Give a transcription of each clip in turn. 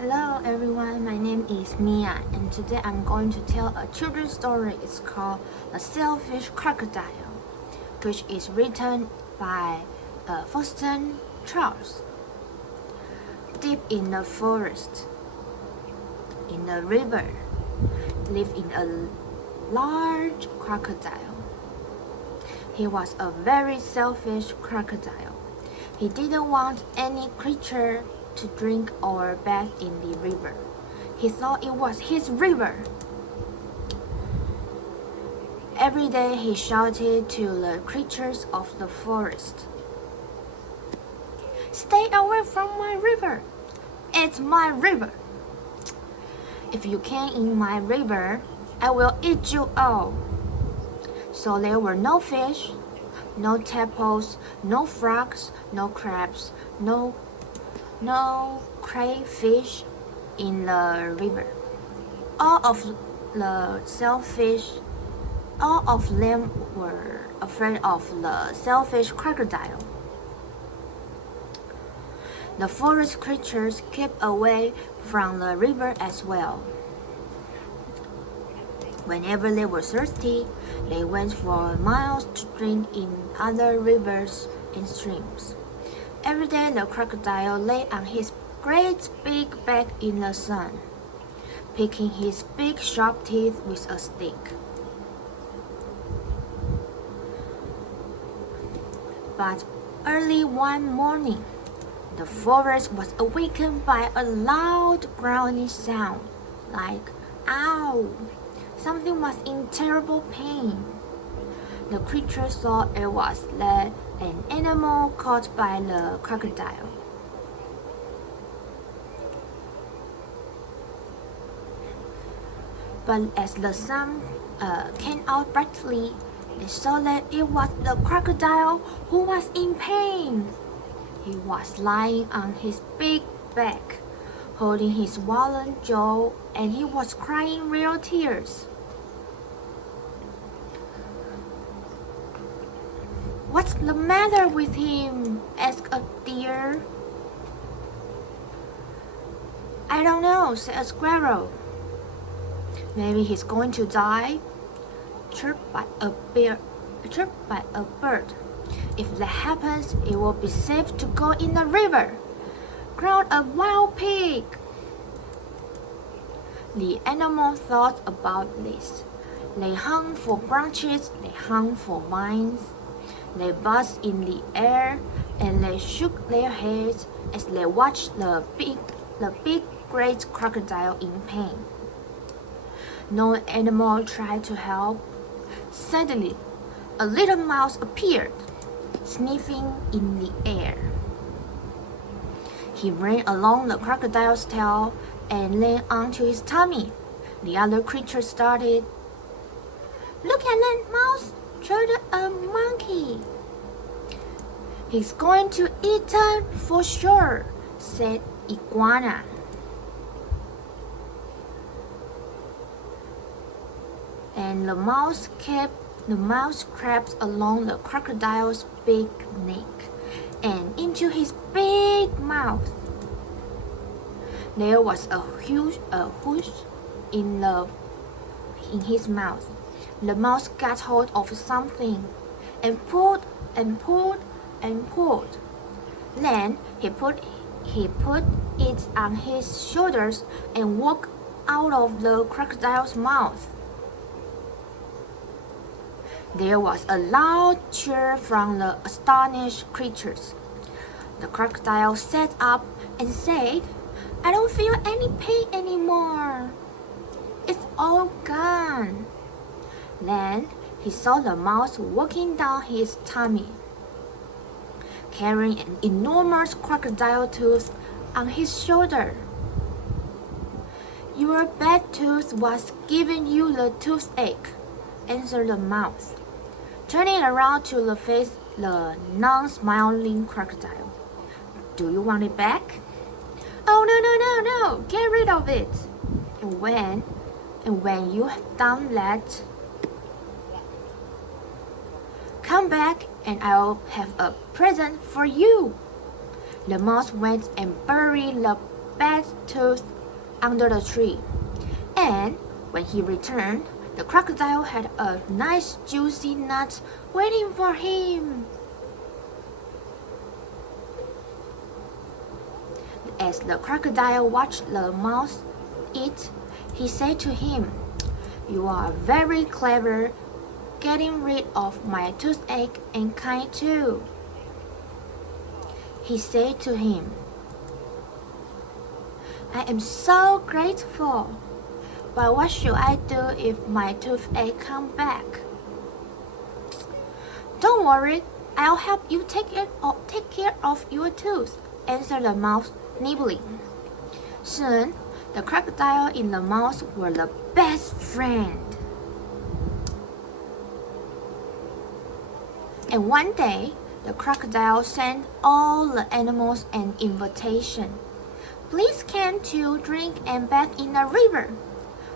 Hello everyone, my name is Mia and today I'm going to tell a children's story. It's called The Selfish Crocodile, which is written by Fraustin Charles. Deep in the forest, in the river, lived in a large crocodile. He was a very selfish crocodile. He didn't want any creature to drink or bathe in the river. He thought it was his river. Every day he shouted to the creatures of the forest, "Stay away from my river! It's my river! If you came in my river, I will eat you all." So there were no fish, no tadpoles, no frogs, no crabs, no crayfish in the river. All of them were afraid of the selfish crocodile. The forest creatures kept away from the river as well. Whenever they were thirsty, they went for miles to drink in other rivers and streams. Every day the crocodile lay on his great big back in the sun, picking his big sharp teeth with a stick. But early one morning, the forest was awakened by a loud growling sound, like "ow!" Something was in terrible pain. The creature thought it was an animal caught by the crocodile. But as the sun came out brightly, they saw that it was the crocodile who was in pain. He was lying on his big back, holding his swollen jaw, and he was crying real tears. "What's the matter with him?" asked a deer. "I don't know," said a squirrel. "Maybe he's going to die," chirped by a bird. "If that happens, it will be safe to go in the river," growled a wild pig. The animal thought about this. They hung for branches, they hung for vines. They buzzed in the air and they shook their heads as they watched the big great crocodile in pain. No animal tried to help. Suddenly, a little mouse appeared, sniffing in the air. He ran along the crocodile's tail and then onto his tummy. The other creature started. "Look at that mouse!" shouted a monkey. "He's going to eat us for sure," said iguana. And the mouse crept along the crocodile's big neck and into his big mouth. There was a whoosh in his mouth. The mouse got hold of something and pulled and pulled and pulled. Then he put it on his shoulders and walked out of the crocodile's mouth. There was a loud cheer from the astonished creatures. The crocodile sat up and said, "I don't feel any pain anymore. It's all gone." Then he saw the mouse walking down his tummy, carrying an enormous crocodile tooth on his shoulder. "Your bad tooth was giving you the toothache," answered the mouse, turning around to face the non-smiling crocodile. "Do you want it back?" "Oh, no, get rid of it. And when you have done that, come back and I'll have a present for you." The mouse went and buried the bad tooth under the tree. And when he returned, the crocodile had a nice juicy nut waiting for him. As the crocodile watched the mouse eat, he said to him, "You are very clever, getting rid of my toothache, and kind too." He said to him, "I am so grateful, but what should I do if my toothache comes back?" "Don't worry, I'll help you take care of your tooth," answered the mouse, nibbling. Soon, the crocodile and the mouse were the best friends. And one day, the crocodile sent all the animals an invitation. "Please come to drink and bathe in the river.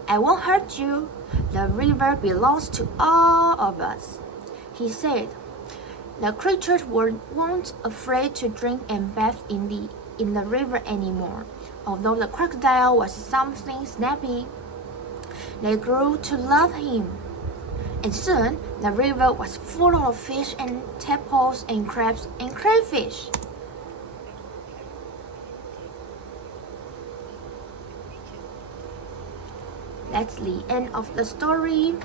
I won't hurt you. The river belongs to all of us," he said. The creatures weren't afraid to drink and bathe in the river anymore. Although the crocodile was something snappy, they grew to love him. And soon the river was full of fish and tadpoles and crabs and crayfish. That's the end of the story.